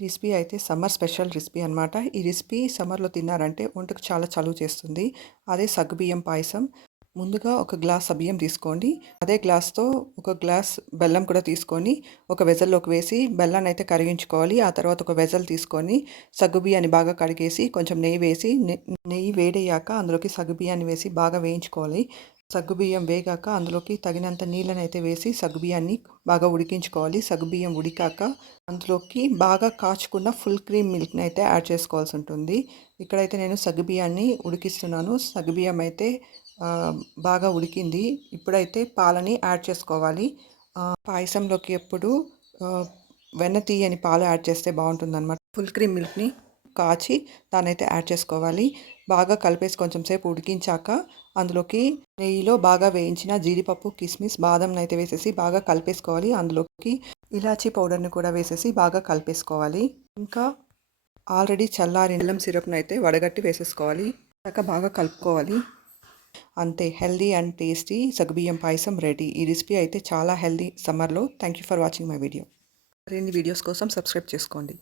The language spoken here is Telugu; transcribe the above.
రెసిపీ అయితే సమ్మర్ స్పెషల్ రెసిపీ అనమాట. ఈ రెసిపీ సమ్మర్‌లో తిన్నారంటే ఒంటికి చాలా చలువ చేస్తుంది. అదే సగ్గుబియ్యం పాయసం. ముందుగా ఒక గ్లాస్ సగ్గుబియ్యం తీసుకోండి. అదే గ్లాస్‌తో ఒక గ్లాస్ బెల్లం కూడా తీసుకొని ఒక వెసల్‌లోకి వేసి బెల్లాన్నయితే కరిగించుకోవాలి. ఆ తర్వాత ఒక వెసల్ తీసుకొని సగ్గుబియ్యాన్ని బాగా కడిగేసి కొంచెం నెయ్యి వేసి నెయ్యి వేడయ్యాక అందులోకి సగ్గుబియ్యాన్ని వేసి బాగా వేయించుకోవాలి. సగ్గుబియ్యం వేగాక అందులోకి తగినంత నీళ్ళనైతే వేసి సగ్గుబియ్యాన్ని బాగా ఉడికించుకోవాలి. సగ్గుబియ్యం ఉడికాక అందులోకి బాగా కాచుకున్న ఫుల్ క్రీమ్ మిల్క్‌ని అయితే యాడ్ చేసుకోవాల్సి ఉంటుంది. ఇక్కడైతే నేను సగ్గుబియ్యాన్ని ఉడికిస్తున్నాను. సగ్గుబియ్యం అయితే బాగా ఉడికింది. ఇప్పుడైతే పాలని యాడ్ చేసుకోవాలి. పాయసంలోకి ఎప్పుడు వెన్న తీయని పాలు యాడ్ చేస్తే బాగుంటుందన్నమాట. ఫుల్ క్రీమ్ మిల్క్‌ని కాచి దాన్నైతే యాడ్ చేసుకోవాలి. బాగా కలిపేసి కొంచెం సేపు ఉడికించాక అందులోకి నెయ్యిలో బాగా వేయించిన జీడిపప్పు, కిస్మిస్, బాదంనైతే వేసేసి బాగా కలిపేసుకోవాలి. అందులోకి ఇలాచీ పౌడర్‌ని కూడా వేసేసి బాగా కలిపేసుకోవాలి. ఇంకా ఆల్రెడీ చల్లారిన బెల్లం సిరప్‌నైతే వడగట్టి వేసేసుకోవాలి. బాగా కలుపుకోవాలి. అంతే, హెల్దీ అండ్ టేస్టీ సగ్గుబియ్యం పాయసం రెడీ. ఈ రెసిపీ అయితే చాలా హెల్దీ సమ్మర్‌లో. Thank you for watching my video. మరిన్ని వీడియోస్ కోసం సబ్స్క్రైబ్ చేసుకోండి.